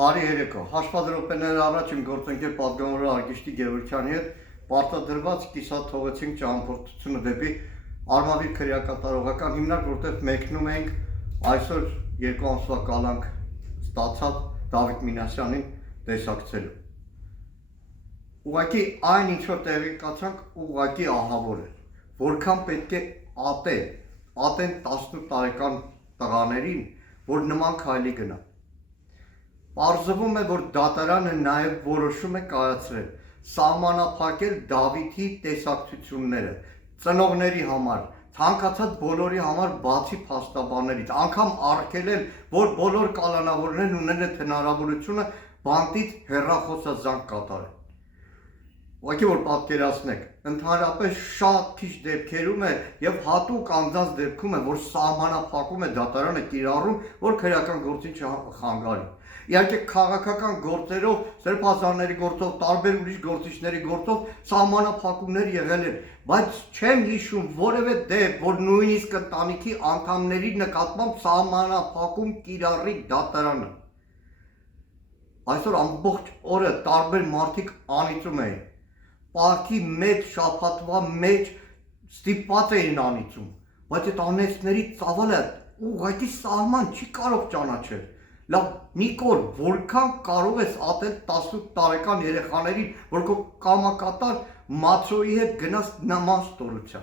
Բարի երեկո, հաշվադրոպեները առաջ իմ գործընկեր պատգամավոր Արգիշտի Գևորգյանի հետ պարտադրված կիսաթողեցինք ճամփորդությունը դեպի Արմավիր քրեակատարողական հիմնարկ, որտեղ մեկնում ենք այսօր 2 ամսվա կալանք ստացած Դավիթ Մինասյանին տեսակցելու։ Ուղղակի այն ինչ որ տեղի կացանք, ուղղակի ահավոր է, որքան պետք է ատեն 18 տարեկան տղաներին, որ նման քայլի գնա։ Պարզվում է, որ դատարանը նաև որոշում է կայացրել սահմանափակել Դավիթի տեսակցությունները ծնողների համար, ցանկացած բոլորի համար բացի փաստաբաններից, անգամ արգելել, որ բոլոր կալանավորներն ունեն այդ հնարավորությունը բանտից հեռախոսազանգ կատարել։ Ուղղակի որ պատկերացնեք, ընդհանրապես շատ քիչ դեպքերում է եւ հատուկ անձանց դեպքում է, որ սահմանափակում է դատարանը կիրառում, որ քրեական գործին չխանգարի։ Իհարկե քաղաքական գործերով, սրբազանների գործով, տարբեր ուրիշ գործիչների գործով սահմանափակումներ եղել են, բայց չեմ հիշում որևէ դեպք, որ նույնիսկ ընտանիքի անդամների նկատմամբ սահմանափակում կիրառի դատարանը։ Այսօր ամբողջ օրը տարբեր մարդիկ անիծում էին։ Պարտքի մեծ շաբաթվա մեջ ստիպված էին անիծում, բայց այդ անեծների ծավալը ուղղակի սահման չի կարող ճանաչել։ Լավ, Նիկոլ, որքան կարող ես ատել 18 տարեկան երեխաներին, որ քո կամակատար մացոյի հետ գնաս նամազ տորության։